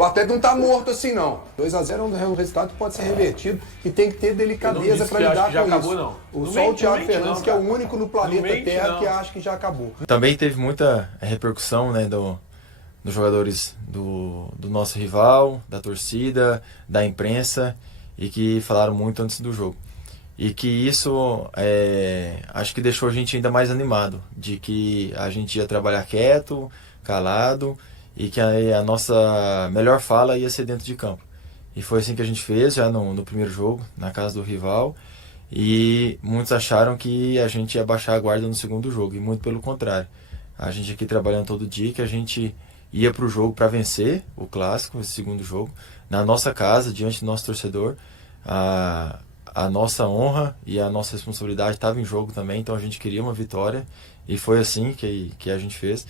O Atlético não tá morto assim, não. 2-0 é um resultado que pode ser revertido e tem que ter delicadeza para lidar com acabou, isso. não. Só o Thiago Fernandes, que é o único no planeta Terra que acha que já acabou. Também teve muita repercussão, né, dos jogadores do nosso rival, da torcida, da imprensa, e que falaram muito antes do jogo. E que isso acho que deixou a gente ainda mais animado, de que a gente ia trabalhar quieto, calado, e que a nossa melhor fala ia ser dentro de campo. E foi assim que a gente fez já no primeiro jogo, na casa do rival, e muitos acharam que a gente ia baixar a guarda no segundo jogo, e muito pelo contrário. A gente aqui trabalhando todo dia, que a gente ia para o jogo para vencer o clássico, esse segundo jogo, na nossa casa, diante do nosso torcedor. A nossa honra e a nossa responsabilidade estava em jogo também, então a gente queria uma vitória, e foi assim que a gente fez.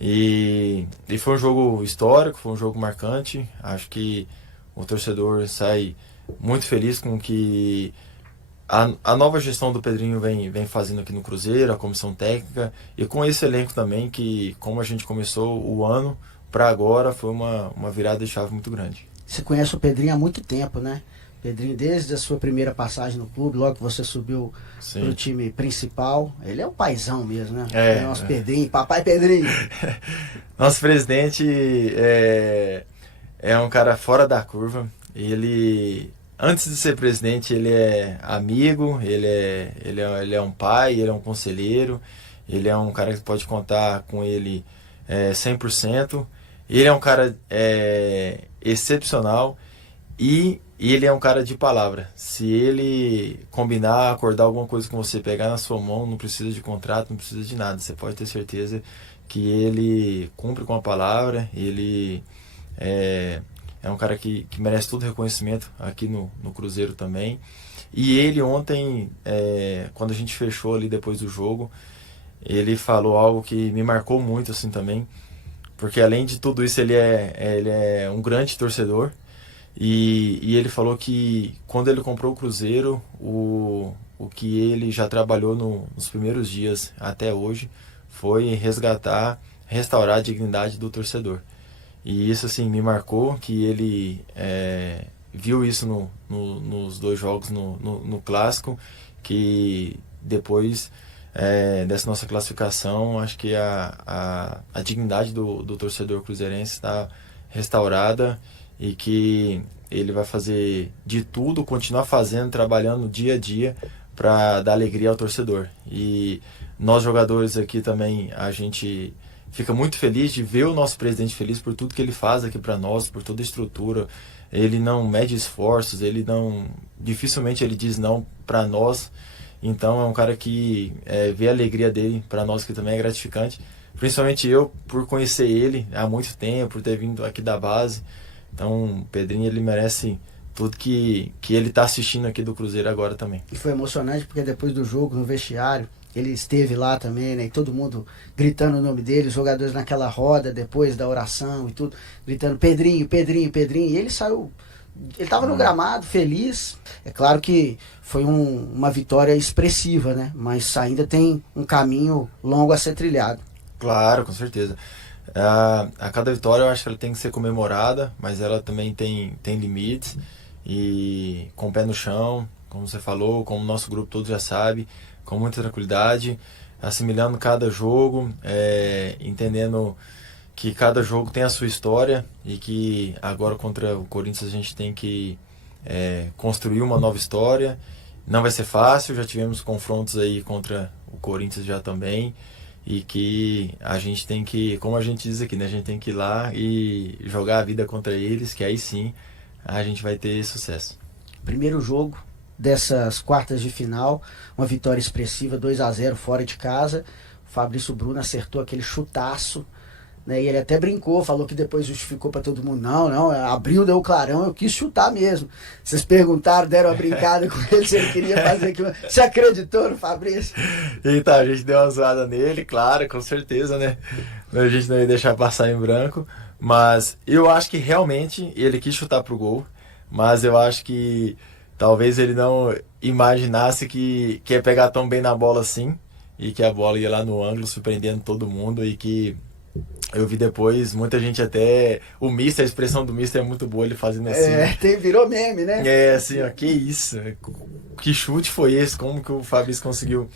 E foi um jogo histórico, foi um jogo marcante. Acho que o torcedor sai muito feliz com o que a nova gestão do Pedrinho vem fazendo aqui no Cruzeiro, a comissão técnica, e com esse elenco também, que como a gente começou o ano para agora, foi uma virada de chave muito grande. Você conhece o Pedrinho há muito tempo, né? Pedrinho, desde a sua primeira passagem no clube, logo que você subiu para o time principal, ele é um paizão mesmo, né? Nosso Pedrinho, papai Pedrinho. Nosso presidente é um cara fora da curva. Ele, antes de ser presidente, ele é amigo, ele é um pai, ele é um conselheiro, ele é um cara que pode contar com ele 100%. Ele é um cara excepcional. E ele é um cara de palavra. Se ele combinar, acordar alguma coisa com você, pegar na sua mão, não precisa de contrato, não precisa de nada. Você pode ter certeza que ele cumpre com a palavra. Ele é um cara que merece todo reconhecimento aqui no Cruzeiro também. E ele ontem, quando a gente fechou ali depois do jogo, ele falou algo que me marcou muito assim também. Porque além de tudo isso, ele é um grande torcedor. E ele falou que quando ele comprou o Cruzeiro, o que ele já trabalhou nos primeiros dias até hoje foi restaurar a dignidade do torcedor. E isso assim me marcou, que ele viu isso nos dois jogos no Clássico, que depois dessa nossa classificação, acho que a dignidade do torcedor cruzeirense está restaurada, e que ele vai fazer de tudo, continuar fazendo, trabalhando dia a dia para dar alegria ao torcedor. E nós jogadores aqui também, a gente fica muito feliz de ver o nosso presidente feliz por tudo que ele faz aqui para nós, por toda a estrutura. Ele não mede esforços, dificilmente ele diz não para nós. Então é um cara que ver a alegria dele para nós, que também é gratificante. Principalmente eu, por conhecer ele há muito tempo, por ter vindo aqui da base. Então, o Pedrinho, ele merece tudo que ele está assistindo aqui do Cruzeiro agora também. E foi emocionante porque depois do jogo, no vestiário, ele esteve lá também, né? E todo mundo gritando o nome dele, os jogadores naquela roda, depois da oração e tudo, gritando Pedrinho, Pedrinho, Pedrinho. E ele saiu, ele estava no gramado, feliz. É claro que foi uma vitória expressiva, né? Mas ainda tem um caminho longo a ser trilhado. Claro, com certeza. A cada vitória eu acho que ela tem que ser comemorada, mas ela também tem limites, e com o pé no chão, como você falou, como o nosso grupo todo já sabe, com muita tranquilidade, assimilando cada jogo, entendendo que cada jogo tem a sua história, e que agora contra o Corinthians a gente tem que construir uma nova história. Não vai ser fácil, já tivemos confrontos aí contra o Corinthians já também, e que a gente tem que, como a gente diz aqui, né, a gente tem que ir lá e jogar a vida contra eles, que aí sim a gente vai ter sucesso. Primeiro jogo dessas quartas de final, uma vitória expressiva, 2-0 fora de casa. O Fabrício Bruno acertou aquele chutaço, né, e ele até brincou, falou que depois justificou para todo mundo, não, abriu, deu o clarão, eu quis chutar mesmo. Vocês perguntaram, deram uma brincada com ele, se ele queria fazer aquilo. Você acreditou no Fabrício? Então, a gente deu uma zoada nele, claro, com certeza, né? A gente não ia deixar passar em branco, mas eu acho que realmente ele quis chutar pro gol, mas eu acho que talvez ele não imaginasse que ia pegar tão bem na bola assim, e que a bola ia lá no ângulo, surpreendendo todo mundo, e que Eu vi depois, muita gente até... A expressão do Mister é muito boa, ele fazendo assim. Virou meme, né? Assim, ó, que isso? Que chute foi esse? Como que o Fabrício conseguiu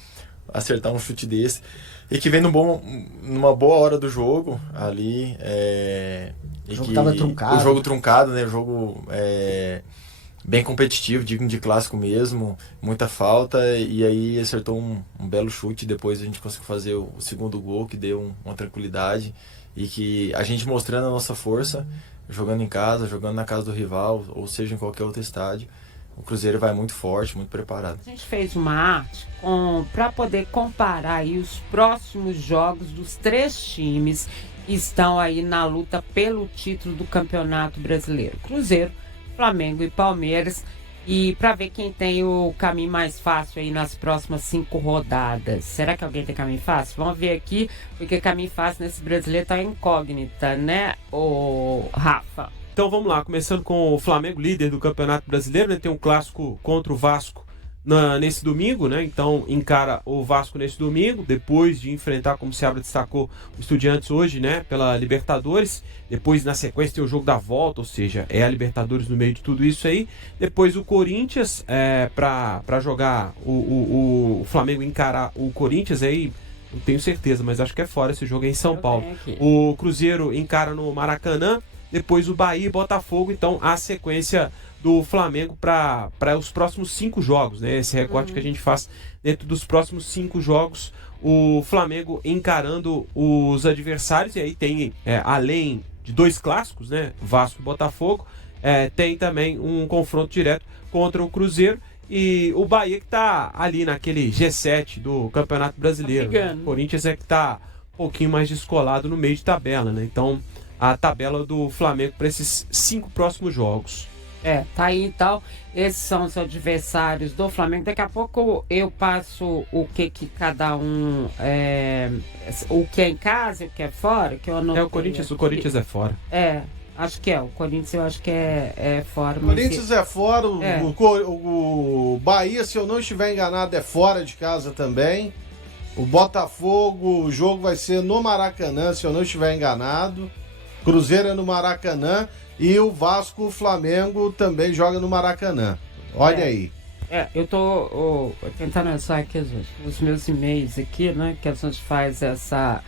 acertar um chute desse? E que vem numa boa hora do jogo, ali. O jogo tava truncado. O jogo truncado, né? O jogo bem competitivo, digno de clássico mesmo, muita falta, e aí acertou um belo chute. Depois a gente conseguiu fazer o segundo gol, que deu uma tranquilidade, e que a gente mostrando a nossa força, jogando em casa, jogando na casa do rival, ou seja, em qualquer outro estádio, o Cruzeiro vai muito forte, muito preparado. A gente fez uma arte para poder comparar aí os próximos jogos dos 3 times que estão aí na luta pelo título do Campeonato Brasileiro. Cruzeiro, Flamengo e Palmeiras. E para ver quem tem o caminho mais fácil aí nas próximas 5 rodadas. Será que alguém tem caminho fácil? Vamos ver aqui, porque caminho fácil nesse brasileiro tá incógnita, né, o Rafa? Então vamos lá, começando com o Flamengo, líder do Campeonato Brasileiro, né? Tem um clássico contra o Vasco nesse domingo, né? Então encara o Vasco nesse domingo, depois de enfrentar, como o Seabra destacou, o Estudiantes hoje, né? Pela Libertadores. Depois, na sequência, tem o jogo da volta, ou seja, é a Libertadores no meio de tudo isso aí. Depois o Corinthians, para jogar o Flamengo encarar o Corinthians aí, não tenho certeza, mas acho que é fora, esse jogo é em São Paulo. O Cruzeiro encara no Maracanã. Depois o Bahia e Botafogo, então a sequência do Flamengo para os próximos 5 jogos, né? Esse recorte que a gente faz dentro dos próximos 5 jogos, o Flamengo encarando os adversários, e aí tem, além de 2 clássicos, né? Vasco e Botafogo, tem também um confronto direto contra o Cruzeiro e o Bahia que está ali naquele G7 do Campeonato Brasileiro. O Corinthians é que está um pouquinho mais descolado no meio de tabela, né? Então, a tabela do Flamengo para esses 5 próximos jogos. Tá aí então, esses são os adversários do Flamengo. Daqui a pouco eu passo o que cada um, o que é em casa e o que é fora, que eu anotei. O Corinthians é fora. Acho que o Corinthians eu acho que é fora. O Corinthians é fora, o Bahia, se eu não estiver enganado, é fora de casa também. O Botafogo, o jogo vai ser no Maracanã, se eu não estiver enganado. Cruzeiro é no Maracanã e o Vasco, o Flamengo também joga no Maracanã. Olha aí. Eu tô tentando achar aqui os meus e-mails aqui, né? Que a gente faz essa...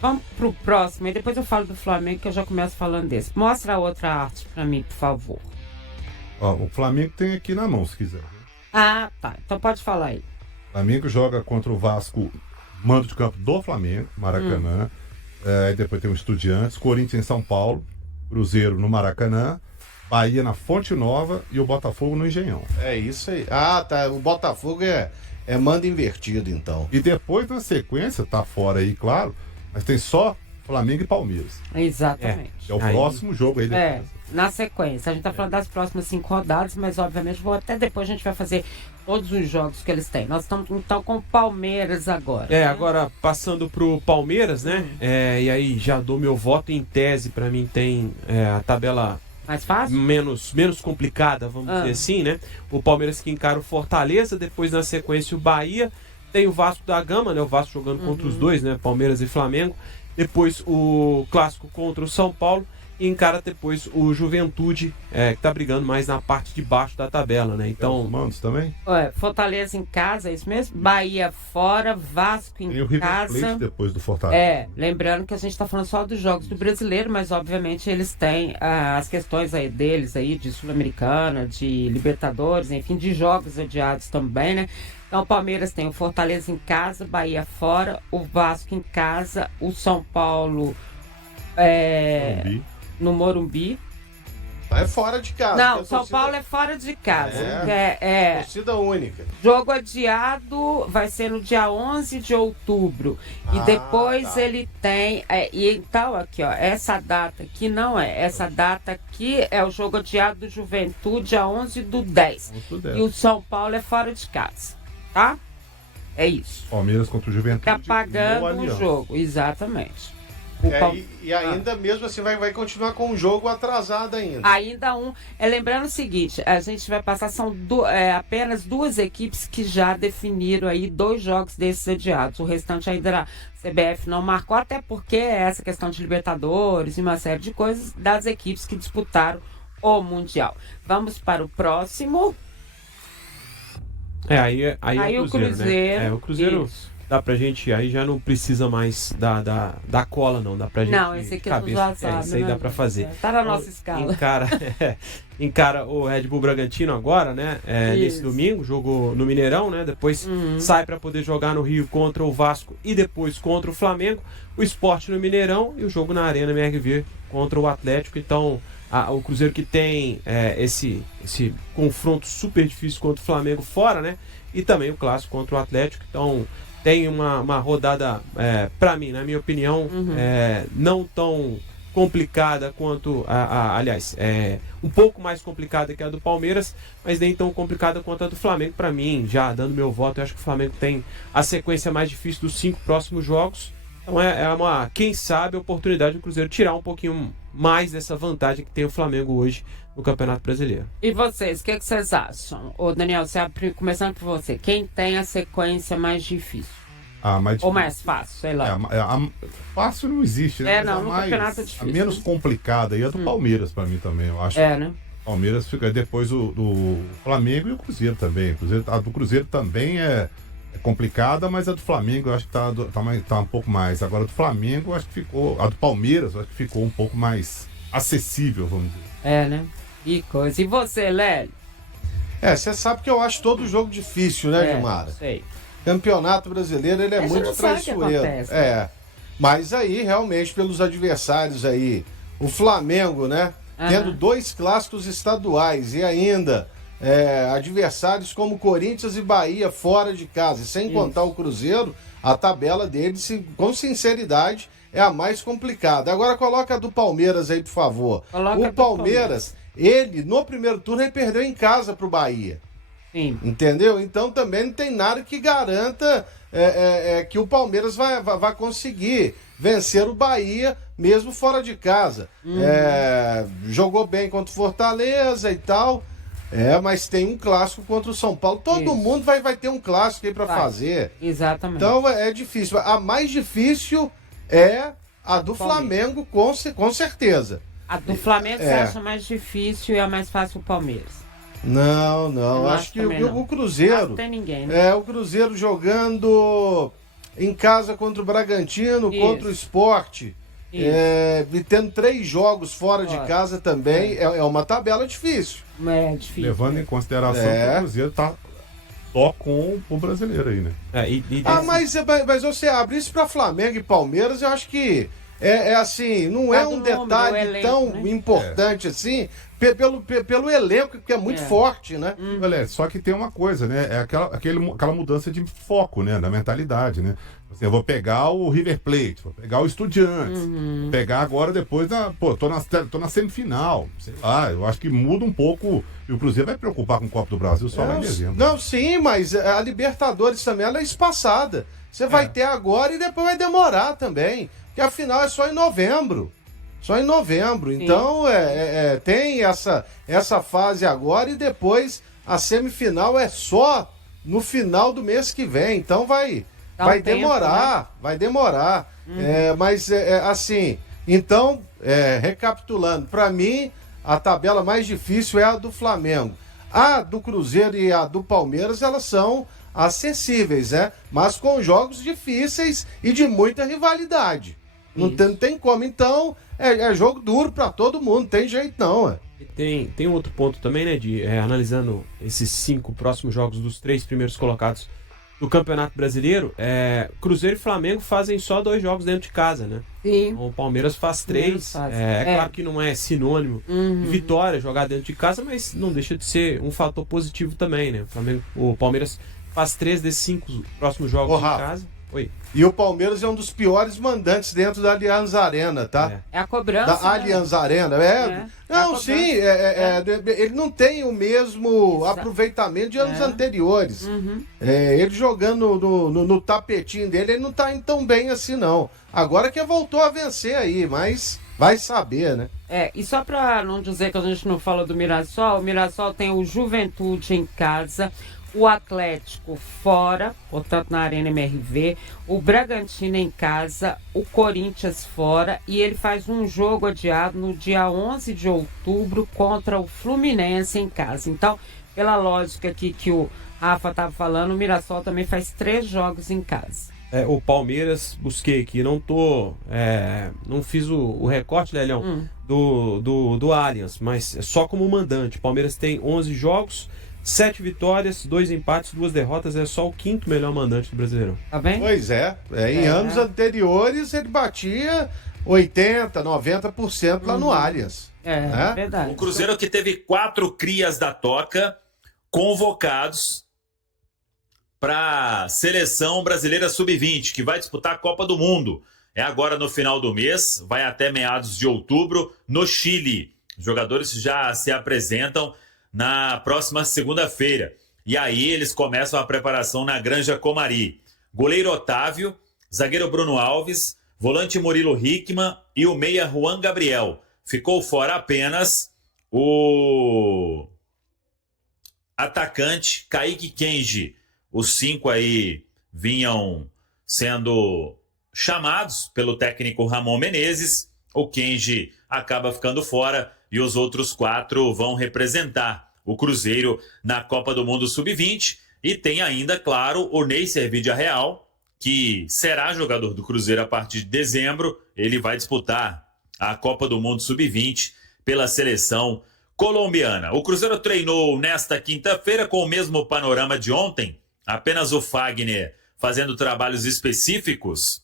vamos pro próximo e depois eu falo do Flamengo, que eu já começo falando desse. Mostra a outra arte pra mim, por favor. O Flamengo tem aqui na mão, se quiser. Tá. Então pode falar aí. O Flamengo joga contra o Vasco, mando de campo do Flamengo, Maracanã. Depois tem o Estudiantes, Corinthians em São Paulo, Cruzeiro no Maracanã, Bahia na Fonte Nova e o Botafogo no Engenhão. É isso aí. Tá. O Botafogo é mando invertido, então. E depois, na sequência, tá fora aí, claro, mas tem só Flamengo e Palmeiras. Exatamente. É o próximo jogo aí. Na sequência. A gente tá falando das próximas 5 rodadas, mas obviamente até depois a gente vai fazer todos os jogos que eles têm. Nós estamos então com o Palmeiras agora. Agora passando pro Palmeiras, né? E aí já dou meu voto em tese, pra mim tem a tabela mais fácil? Menos complicada, vamos dizer assim, né? O Palmeiras que encara o Fortaleza, depois na sequência o Bahia, tem o Vasco da Gama, né? O Vasco jogando contra os dois, né? Palmeiras e Flamengo. Depois o clássico contra o São Paulo. E encara depois o Juventude, que tá brigando mais na parte de baixo da tabela, né? Então, os mandos também? Fortaleza em casa, é isso mesmo? Bahia fora, Vasco em casa. E o River Plate depois do Fortaleza. Lembrando que a gente tá falando só dos jogos do brasileiro, mas obviamente eles têm as questões aí deles aí de Sul-Americana, de Libertadores, enfim, de jogos adiados também, né? Então o Palmeiras tem o Fortaleza em casa, Bahia fora, o Vasco em casa, o São Paulo no Morumbi. É fora de casa. Não, São Paulo é fora de casa. Torcida única. Jogo adiado vai ser no dia 11 de outubro. E depois ele tem... e então, aqui, essa data aqui não é. Essa data aqui é o jogo adiado do Juventude, dia 11/10. E o São Paulo é fora de casa. Tá? É isso. Palmeiras contra o Juventude. Fica pagando o jogo, exatamente. E ainda mesmo assim vai continuar com o jogo atrasado ainda. Ainda lembrando o seguinte, a gente vai passar, são apenas 2 equipes que já definiram aí 2 jogos desses adiados. O restante ainda a CBF não marcou, até porque essa questão de Libertadores e uma série de coisas das equipes que disputaram o Mundial. Vamos para o próximo. Aí o Cruzeiro, né? O Cruzeiro... Isso. Dá pra gente, aí já não precisa mais da cola, não. Dá pra gente. Não, esse aqui tu já sabe. Isso aí dá pra fazer. Tá na nossa escala. Encara o Red Bull Bragantino agora, né? Nesse domingo, jogo no Mineirão, né? Depois sai pra poder jogar no Rio contra o Vasco e depois contra o Flamengo. O Sport no Mineirão e o jogo na Arena MRV contra o Atlético. Então, o Cruzeiro que tem esse confronto super difícil contra o Flamengo fora, né? E também o clássico contra o Atlético. Então, tem uma rodada, para mim, na minha opinião, não tão complicada quanto, aliás, um pouco mais complicada que a do Palmeiras, mas nem tão complicada quanto a do Flamengo. Para mim, já dando meu voto, eu acho que o Flamengo tem a sequência mais difícil dos 5 próximos jogos. Então uma, quem sabe, oportunidade do Cruzeiro tirar um pouquinho mais dessa vantagem que tem o Flamengo hoje no Campeonato Brasileiro. E vocês, o que vocês acham? Ô Daniel, começando por você, quem tem a sequência mais difícil? Ou mais fácil, sei lá. Fácil não existe, né? Não, no campeonato é A difícil. menos complicada aí é do Palmeiras, pra mim também, eu acho. Né? Palmeiras fica depois do Flamengo e o Cruzeiro também. A do Cruzeiro também é complicada, mas a do Flamengo eu acho que tá um pouco mais. Agora a do Flamengo eu acho que ficou. A do Palmeiras eu acho que ficou um pouco mais acessível, vamos dizer. Né? Que coisa. E você, Lélio? Você sabe que eu acho todo jogo difícil, né, Gilmara? Sei. Campeonato Brasileiro, ele é muito traiçoeiro. Mas aí, realmente, pelos adversários aí, o Flamengo, né? Tendo 2 clássicos estaduais e ainda adversários como Corinthians e Bahia fora de casa, e sem contar o Cruzeiro, a tabela deles, com sinceridade, é a mais complicada. Agora coloca a do Palmeiras aí, por favor. O Palmeiras, ele, no primeiro turno, ele perdeu em casa pro Bahia. Sim. Entendeu? Então também não tem nada que garanta que o Palmeiras vai conseguir vencer o Bahia, mesmo fora de casa. Jogou bem contra o Fortaleza e tal, mas tem um clássico contra o São Paulo. Todo mundo vai ter um clássico aí pra fazer. Exatamente. Então é difícil. A mais difícil é a do Flamengo, com certeza. A do Flamengo você acha mais difícil e a mais fácil o Palmeiras? Não. Acho que o Cruzeiro. Não tem ninguém, né? O Cruzeiro jogando em casa contra o Bragantino, contra o Sport. E tendo 3 jogos fora de casa também. É uma tabela difícil. É difícil. Levando em consideração que o Cruzeiro tá só com o brasileiro aí, né? Mas você abre isso para Flamengo e Palmeiras, eu acho que assim, não é um detalhe elenco, tão né? importante assim, pelo elenco, que é muito forte, né? Galera, só que tem uma coisa, né? É aquela mudança de foco, né? Da mentalidade, né? Assim, eu vou pegar o River Plate, vou pegar o Estudiantes, vou pegar agora depois tô na semifinal, sei lá, eu acho que muda um pouco, e o Cruzeiro vai preocupar com o Copa do Brasil só em dezembro. Não, sim, mas a Libertadores também, ela é espaçada. Você vai ter agora e depois vai demorar também, porque a final é só em novembro. Sim. Então, tem essa fase agora e depois a semifinal é só no final do mês que vem. Então vai demorar. Mas assim, então, recapitulando, para mim, a tabela mais difícil é a do Flamengo. A do Cruzeiro e a do Palmeiras, elas são acessíveis, mas com jogos difíceis e de muita rivalidade. Não tem como. Então, é jogo duro pra todo mundo, não tem jeito não. Tem outro ponto também, né, analisando esses 5 próximos jogos dos 3 primeiros colocados do Campeonato Brasileiro, Cruzeiro e Flamengo fazem só 2 jogos dentro de casa, né? Sim. O Palmeiras faz 3. Claro que não é sinônimo de vitória jogar dentro de casa, mas não deixa de ser um fator positivo também, né? O Palmeiras faz 3 desses 5 próximos jogos em casa. Oi. E o Palmeiras é um dos piores mandantes dentro da Allianz Arena, tá? É a cobrança. Da Allianz Arena, Não, a sim, cobrança. ele não tem o mesmo Exato. aproveitamento de anos anteriores. Uhum. Ele jogando no tapetinho dele, ele não tá indo tão bem assim, não. Agora que voltou a vencer aí, mas vai saber, né? E só para não dizer que a gente não fala do Mirassol, o Mirassol tem o Juventude em casa, o Atlético fora, portanto na Arena MRV, o Bragantino em casa, o Corinthians fora, e ele faz um jogo adiado no dia 11 de outubro contra o Fluminense em casa. Então, pela lógica aqui que o Rafa estava falando, o Mirassol também faz 3 jogos em casa. O Palmeiras, busquei aqui, não fiz o recorte, Lelhão, do Allianz, mas é só como mandante. O Palmeiras tem 11 jogos, 7 vitórias, 2 empates, 2 derrotas, é só o 5º melhor mandante do Brasileirão. Tá bem? Pois em anos anteriores ele batia 80%, 90% lá no Allianz. É verdade. O Cruzeiro que teve 4 crias da Toca convocados para a Seleção Brasileira Sub-20, que vai disputar a Copa do Mundo. É agora no final do mês, vai até meados de outubro, no Chile. Os jogadores já se apresentam na próxima segunda-feira. E aí eles começam a preparação na Granja Comari. Goleiro Otávio, zagueiro Bruno Alves, volante Murilo Hickman e o meia Juan Gabriel. Ficou fora apenas o atacante Kaique Kenji. Os 5 aí vinham sendo chamados pelo técnico Ramon Menezes. O Kenji acaba ficando fora e os outros 4 vão representar o Cruzeiro na Copa do Mundo Sub-20. E tem ainda, claro, o Neisser Vidiarreal, que será jogador do Cruzeiro a partir de dezembro. Ele vai disputar a Copa do Mundo Sub-20 pela seleção colombiana. O Cruzeiro treinou nesta quinta-feira com o mesmo panorama de ontem. Apenas o Fagner fazendo trabalhos específicos.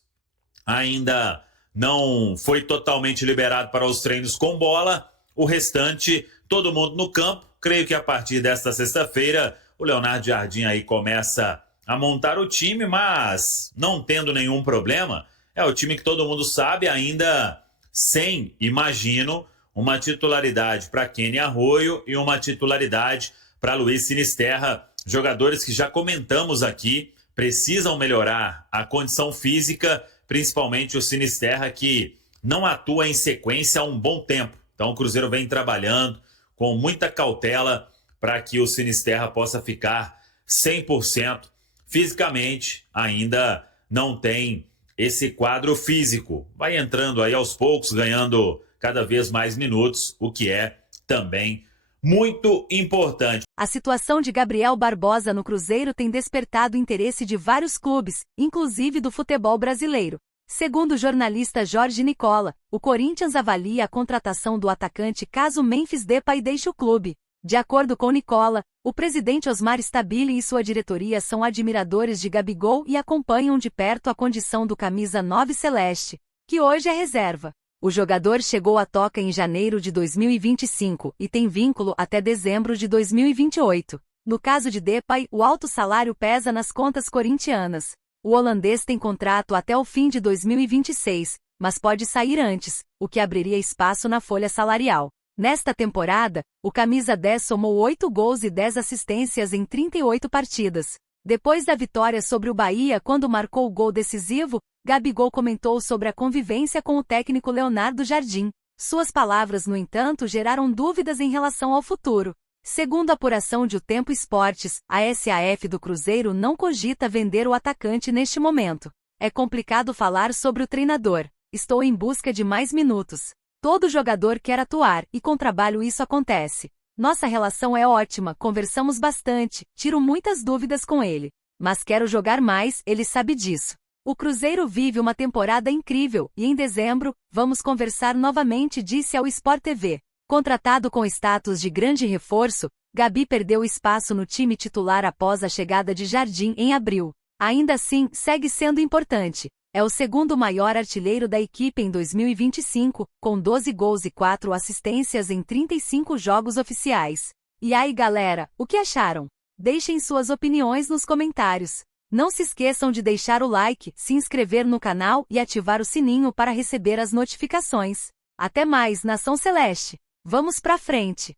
Ainda não foi totalmente liberado para os treinos com bola. O restante, todo mundo no campo. Creio que a partir desta sexta-feira, o Leonardo Jardim aí começa a montar o time, mas não tendo nenhum problema. É o time que todo mundo sabe, ainda sem, imagino, uma titularidade para Kenny Arroio e uma titularidade para Luiz Sinisterra. Jogadores que já comentamos aqui, precisam melhorar a condição física, principalmente o Sinisterra, que não atua em sequência há um bom tempo. Então o Cruzeiro vem trabalhando com muita cautela para que o Sinisterra possa ficar 100%. Fisicamente, ainda não tem esse quadro físico. Vai entrando aí aos poucos, ganhando cada vez mais minutos, o que é também muito importante. A situação de Gabriel Barbosa no Cruzeiro tem despertado o interesse de vários clubes, inclusive do futebol brasileiro. Segundo o jornalista Jorge Nicola, o Corinthians avalia a contratação do atacante caso Memphis Depay deixe o clube. De acordo com Nicola, o presidente Osmar Stabile e sua diretoria são admiradores de Gabigol e acompanham de perto a condição do camisa 9 celeste, que hoje é reserva. O jogador chegou à Toca em janeiro de 2025 e tem vínculo até dezembro de 2028. No caso de Depay, o alto salário pesa nas contas corintianas. O holandês tem contrato até o fim de 2026, mas pode sair antes, o que abriria espaço na folha salarial. Nesta temporada, o camisa 10 somou 8 gols e 10 assistências em 38 partidas. Depois da vitória sobre o Bahia quando marcou o gol decisivo, Gabigol comentou sobre a convivência com o técnico Leonardo Jardim. Suas palavras, no entanto, geraram dúvidas em relação ao futuro. Segundo a apuração de O Tempo Esportes, a SAF do Cruzeiro não cogita vender o atacante neste momento. É complicado falar sobre o treinador. Estou em busca de mais minutos. Todo jogador quer atuar, e com trabalho isso acontece. Nossa relação é ótima, conversamos bastante, tiro muitas dúvidas com ele. Mas quero jogar mais, ele sabe disso. O Cruzeiro vive uma temporada incrível, e em dezembro, vamos conversar novamente, disse ao Sport TV. Contratado com status de grande reforço, Gabi perdeu espaço no time titular após a chegada de Jardim em abril. Ainda assim, segue sendo importante. É o segundo maior artilheiro da equipe em 2025, com 12 gols e 4 assistências em 35 jogos oficiais. E aí galera, o que acharam? Deixem suas opiniões nos comentários. Não se esqueçam de deixar o like, se inscrever no canal e ativar o sininho para receber as notificações. Até mais, Nação Celeste! Vamos pra frente!